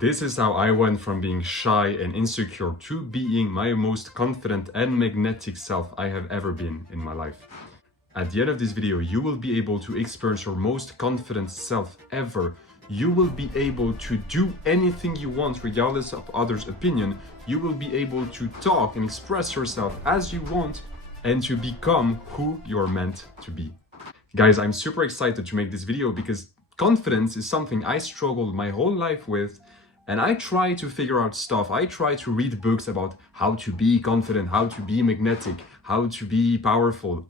This is how I went from being shy and insecure to being my most confident and magnetic self I have ever been in my life. At the end of this video, you will be able to experience your most confident self ever. You will be able to do anything you want regardless of others' opinion. You will be able to talk and express yourself as you want and to become who you are meant to be. Guys, I'm super excited to make this video because confidence is something I struggled my whole life with, and I try to figure out stuff. I try to read books about how to be confident, how to be magnetic, how to be powerful.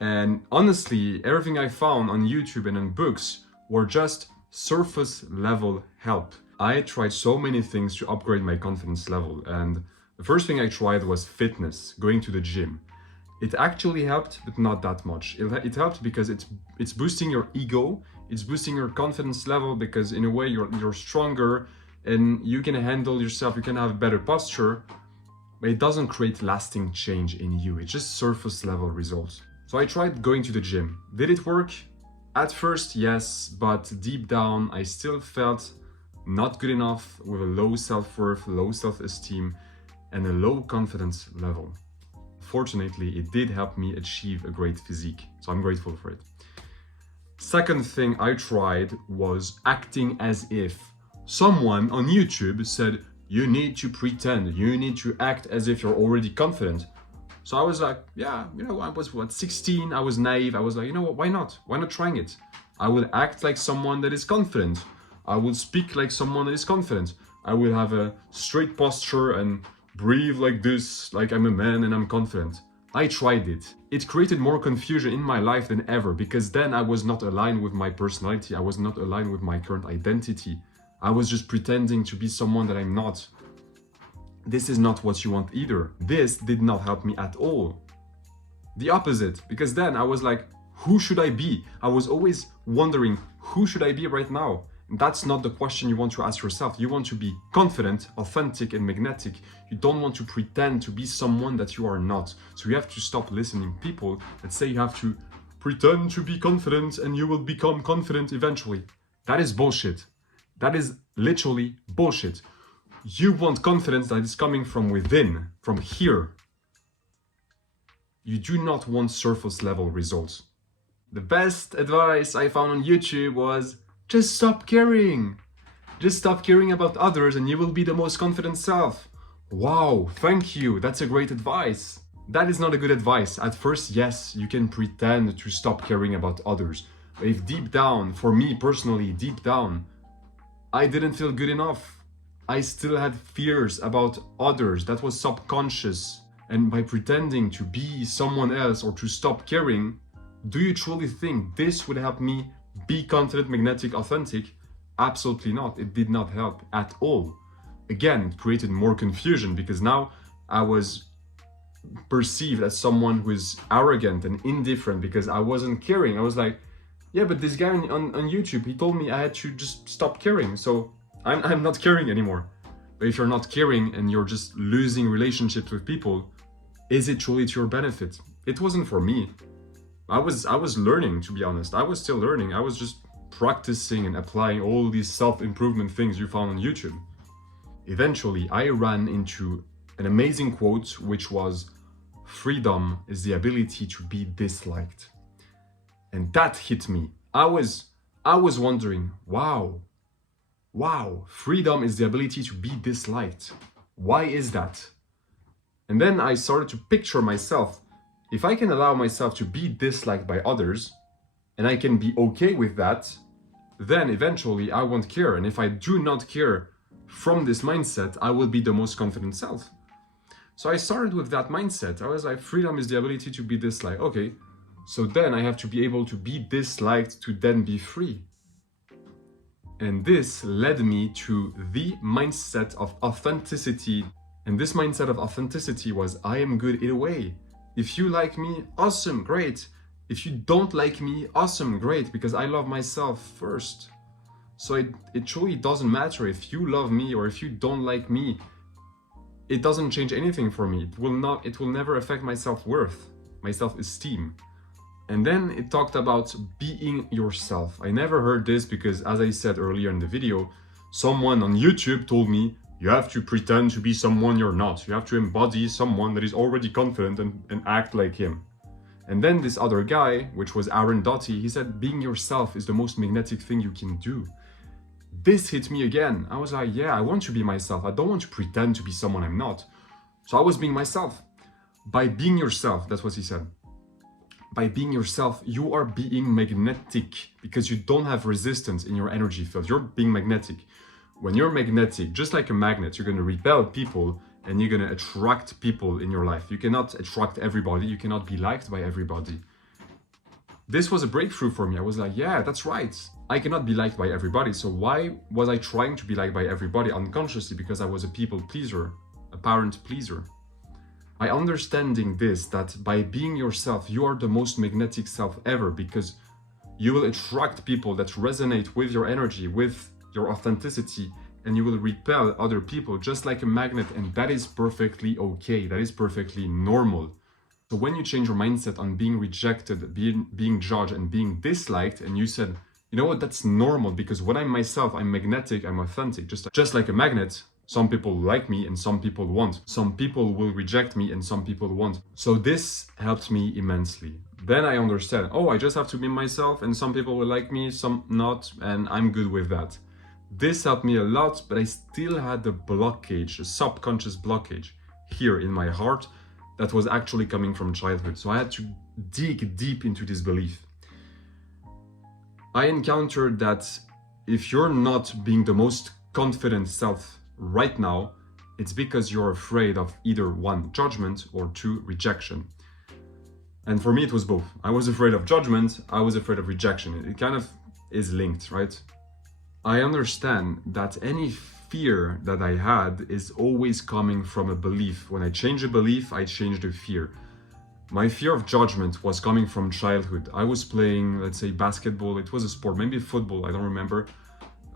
And honestly, everything I found on YouTube and in books were just surface level help. I tried so many things to upgrade my confidence level, and the first thing I tried was fitness, going to the gym. It actually helped, but not that much. It helped because it's boosting your ego, it's boosting your confidence level because in a way you're stronger and you can handle yourself, you can have better posture, but it doesn't create lasting change in you. It's just surface level results. So I tried going to the gym. Did it work? At first, yes, but deep down, I still felt not good enough with a low self-worth, low self-esteem, and a low confidence level. Fortunately, it did help me achieve a great physique, so I'm grateful for it. Second thing I tried was acting as if. Someone on YouTube said, you need to pretend, you need to act as if you're already confident. So I was like, yeah, I was 16, I was naive. I was like, what, why not? Why not trying it? I will act like someone that is confident. I will speak like someone that is confident. I will have a straight posture and breathe like this, like I'm a man and I'm confident. I tried it. It created more confusion in my life than ever because then I was not aligned with my personality. I was not aligned with my current identity. I was just pretending to be someone that I'm not. This is not what you want either. This did not help me at all. The opposite, because then I was like, who should I be? I was always wondering, who should I be right now? And that's not the question you want to ask yourself. You want to be confident, authentic, and magnetic. You don't want to pretend to be someone that you are not. So you have to stop listening to people that say you have to pretend to be confident and you will become confident eventually. That is bullshit. That is literally bullshit. You want confidence that is coming from within, from here. You do not want surface level results. The best advice I found on YouTube was just stop caring. Just stop caring about others and you will be the most confident self. Wow, thank you. That's a great advice. That is not a good advice. At first, yes, you can pretend to stop caring about others. But if deep down, for me personally, deep down, I didn't feel good enough. I still had fears about others. That was subconscious. And by pretending to be someone else or to stop caring, do you truly think this would help me be confident, magnetic, authentic? Absolutely not. It did not help at all. Again, it created more confusion because now I was perceived as someone who is arrogant and indifferent because I wasn't caring. I was like, yeah, but this guy on YouTube, he told me I had to just stop caring. So I'm not caring anymore. But if you're not caring and you're just losing relationships with people, is it truly to your benefit? It wasn't for me. I was learning, to be honest. I was still learning. I was just practicing and applying all these self-improvement things you found on YouTube. Eventually, I ran into an amazing quote, which was, freedom is the ability to be disliked. And that hit me. I was wondering, wow, freedom is the ability to be disliked. Why is that? And then I started to picture myself. If I can allow myself to be disliked by others, and I can be okay with that, then eventually I won't care. And if I do not care from this mindset, I will be the most confident self. So I started with that mindset. I was like, freedom is the ability to be disliked. Okay, so then I have to be able to be disliked to then be free. And this led me to the mindset of authenticity. And this mindset of authenticity was, I am good either way. If you like me, awesome, great. If you don't like me, awesome, great, because I love myself first. So it truly doesn't matter if you love me or if you don't like me. It doesn't change anything for me. It will never affect my self-worth, my self-esteem. And then it talked about being yourself. I never heard this because, as I said earlier in the video, Someone on YouTube told me, you have to pretend to be someone you're not. You have to embody someone that is already confident and act like him. And then this other guy, which was Aaron Doughty, he said, being yourself is the most magnetic thing you can do. This hit me again. I was like, yeah, I want to be myself. I don't want to pretend to be someone I'm not. So I was being myself. By being yourself, that's what he said. By being yourself, you are being magnetic because you don't have resistance in your energy field. You're being magnetic. When you're magnetic, just like a magnet, you're going to repel people and you're going to attract people in your life. You cannot attract everybody. You cannot be liked by everybody. This was a breakthrough for me. I was like, yeah, that's right. I cannot be liked by everybody. So why was I trying to be liked by everybody unconsciously? Because I was a people pleaser, a parent pleaser. By understanding this, that by being yourself, you are the most magnetic self ever, because you will attract people that resonate with your energy, with your authenticity, and you will repel other people just like a magnet, and that is perfectly okay. That is perfectly normal. So when you change your mindset on being rejected, being judged, and being disliked, and you said, you know what, that's normal, because when I'm myself, I'm magnetic, I'm authentic, just like a magnet. Some people like me and some people won't. Some people will reject me and some people won't. So this helped me immensely. Then I understand, oh, I just have to be myself and some people will like me, some not, and I'm good with that. This helped me a lot, but I still had a blockage, a subconscious blockage here in my heart that was actually coming from childhood. So I had to dig deep into this belief. I encountered that if you're not being the most confident self right now, it's because you're afraid of either one, judgment, or two, rejection. And for me, it was both. I was afraid of judgment, I was afraid of rejection. It kind of is linked, right? I understand that any fear that I had is always coming from a belief. When I change a belief, I change the fear. My fear of judgment was coming from childhood. I was playing, let's say, basketball. It was a sport, maybe football, I don't remember.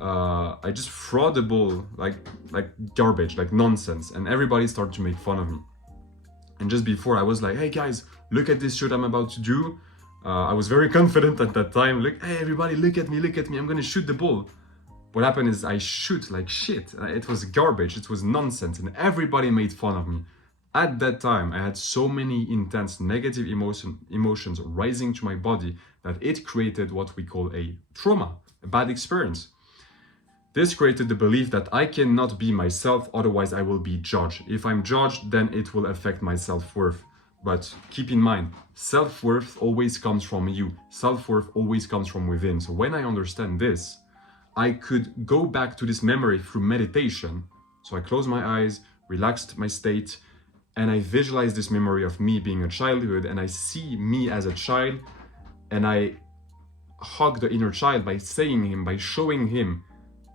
I just threw the ball like garbage, like nonsense, and everybody started to make fun of me. And just before, I was like, hey guys, look at this shoot I'm about to do. I was very confident at that time. Look, hey everybody, look at me, I'm gonna shoot the ball. What happened is I shoot like shit. It was garbage, it was nonsense, and everybody made fun of me. At that time, I had so many intense negative emotions rising to my body that it created what we call a trauma, a bad experience. This created the belief that I cannot be myself, otherwise I will be judged. If I'm judged, then it will affect my self-worth. But keep in mind, self-worth always comes from you. Self-worth always comes from within. So when I understand this, I could go back to this memory through meditation. So I closed my eyes, relaxed my state, and I visualized this memory of me being a childhood, and I see me as a child, and I hug the inner child by showing him,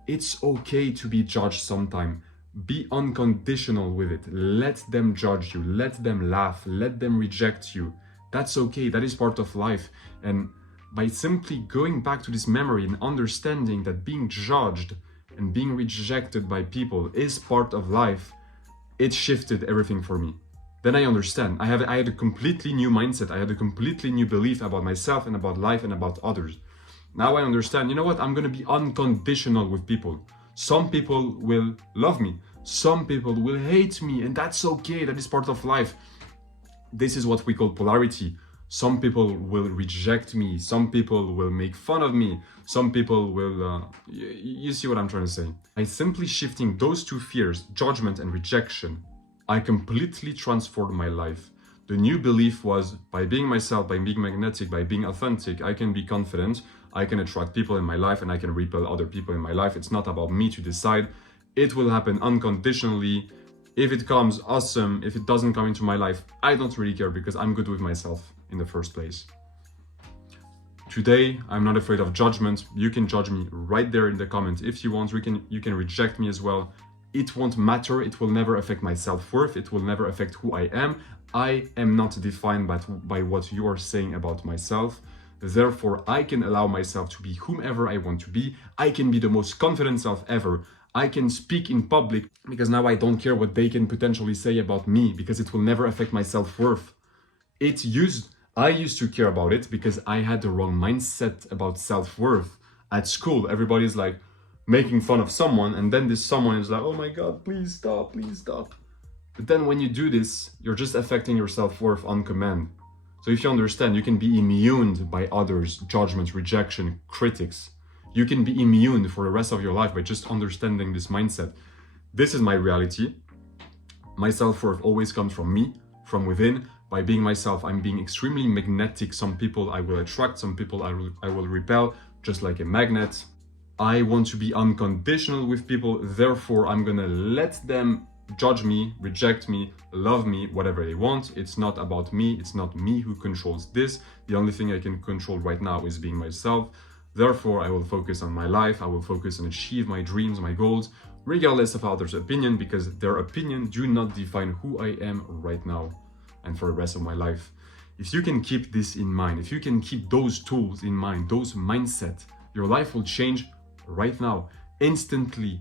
it's okay to be judged sometime. Be unconditional with it. Let them judge you. Let them laugh. Let them reject you. That's okay. That is part of life. And by simply going back to this memory and understanding that being judged and being rejected by people is part of life, it shifted everything for me. Then I understand. I had a completely new mindset. I had a completely new belief about myself and about life and about others. Now I understand, you know what, I'm gonna be unconditional with people. Some people will love me, some people will hate me, and that's okay, that is part of life. This is what we call polarity. Some people will reject me, some people will make fun of me, some people will, you see what I'm trying to say. By simply shifting those two fears, judgment and rejection, I completely transformed my life. The new belief was, by being myself, by being magnetic, by being authentic, I can be confident, I can attract people in my life, and I can repel other people in my life. It's not about me to decide. It will happen unconditionally. If it comes, awesome. If it doesn't come into my life, I don't really care, because I'm good with myself in the first place. Today, I'm not afraid of judgment. You can judge me right there in the comments if you want. You can reject me as well. It won't matter. It will never affect my self-worth. It will never affect who I am. I am not defined by what you are saying about myself. Therefore, I can allow myself to be whomever I want to be. I can be the most confident self ever. I can speak in public because now I don't care what they can potentially say about me, because it will never affect my self-worth. I used to care about it because I had the wrong mindset about self-worth. At school, everybody's like, making fun of someone, and then this someone is like, oh my God, please stop, please stop. But then when you do this, you're just affecting your self-worth on command. So if you understand, you can be immune by others' judgment, rejection, critics. You can be immune for the rest of your life by just understanding this mindset. This is my reality. My self-worth always comes from me, from within. By being myself, I'm being extremely magnetic. Some people I will attract, some people I will repel, just like a magnet. I want to be unconditional with people, therefore I'm gonna let them judge me, reject me, love me, whatever they want. It's not about me, it's not me who controls this. The only thing I can control right now is being myself. Therefore, I will focus on my life, I will focus on achieve my dreams, my goals, regardless of others' opinion, because their opinion do not define who I am right now and for the rest of my life. If you can keep this in mind, if you can keep those tools in mind, those mindset, your life will change right now, instantly.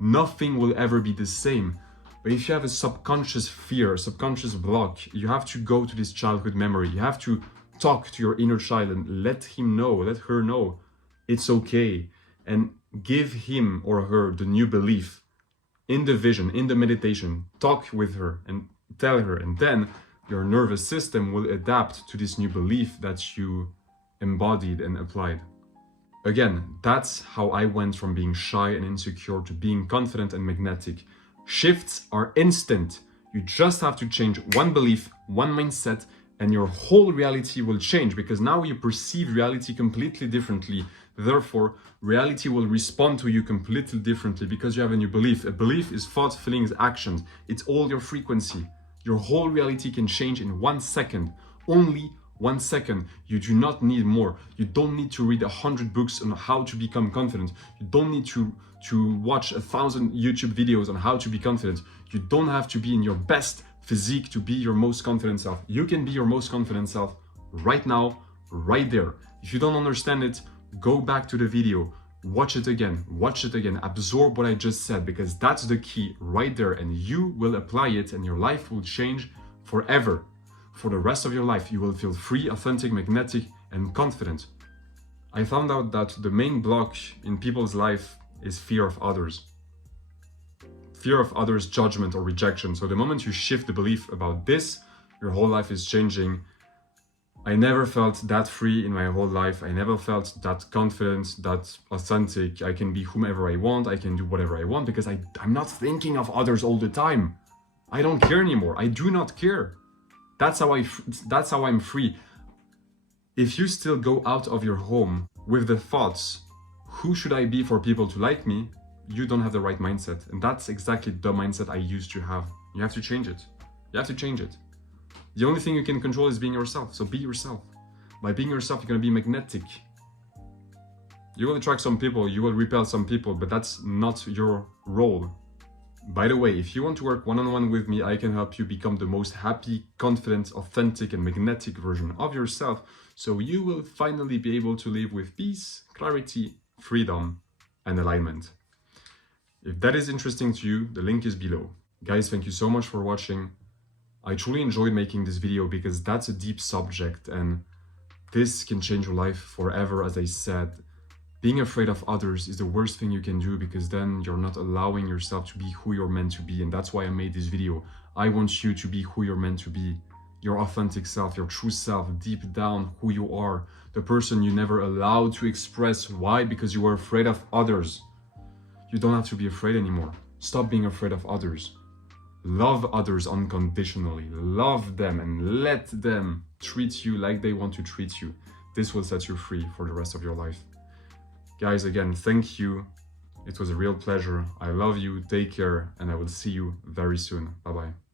Nothing will ever be the same. But if you have a subconscious fear, a subconscious block, you have to go to this childhood memory. You have to talk to your inner child and let him know, let her know it's okay, and give him or her the new belief in the vision, in the meditation. Talk with her and tell her, and then your nervous system will adapt to this new belief that you embodied and applied. Again, that's how I went from being shy and insecure to being confident and magnetic. Shifts are instant. You just have to change one belief, one mindset, and your whole reality will change, because now you perceive reality completely differently. Therefore, reality will respond to you completely differently because you have a new belief. A belief is thought, feelings, actions. It's all your frequency. Your whole reality can change in 1 second. Only 1 second. You do not need more. You don't need to read 100 books on how to become confident. You don't need to watch 1,000 YouTube videos on how to be confident. You don't have to be in your best physique to be your most confident self. You can be your most confident self right now, right there. If you don't understand it, go back to the video, watch it again, absorb what I just said, because that's the key right there, and you will apply it and your life will change forever. For the rest of your life, you will feel free, authentic, magnetic, and confident. I found out that the main block in people's life is fear of others. Fear of others' judgment or rejection. So the moment you shift the belief about this, your whole life is changing. I never felt that free in my whole life. I never felt that confident, that authentic. I can be whomever I want. I can do whatever I want because I'm not thinking of others all the time. I don't care anymore. I do not care. That's how I'm free. If you still go out of your home with the thoughts, who should I be for people to like me? You don't have the right mindset. And that's exactly the mindset I used to have. You have to change it. You have to change it. The only thing you can control is being yourself. So be yourself. By being yourself, you're going to be magnetic. You will attract some people, you will repel some people, but that's not your role. By the way, if you want to work one-on-one with me, I can help you become the most happy, confident, authentic, and magnetic version of yourself, so you will finally be able to live with peace, clarity, freedom, and alignment. If that is interesting to you, the link is below. Guys, thank you so much for watching. I truly enjoyed making this video because that's a deep subject and this can change your life forever. As I said, being afraid of others is the worst thing you can do, because then you're not allowing yourself to be who you're meant to be. And that's why I made this video. I want you to be who you're meant to be, your authentic self, your true self, deep down who you are, the person you never allowed to express. Why? Because you were afraid of others. You don't have to be afraid anymore. Stop being afraid of others. Love others unconditionally. Love them and let them treat you like they want to treat you. This will set you free for the rest of your life. Guys, again, thank you. It was a real pleasure. I love you. Take care, and I will see you very soon. Bye-bye.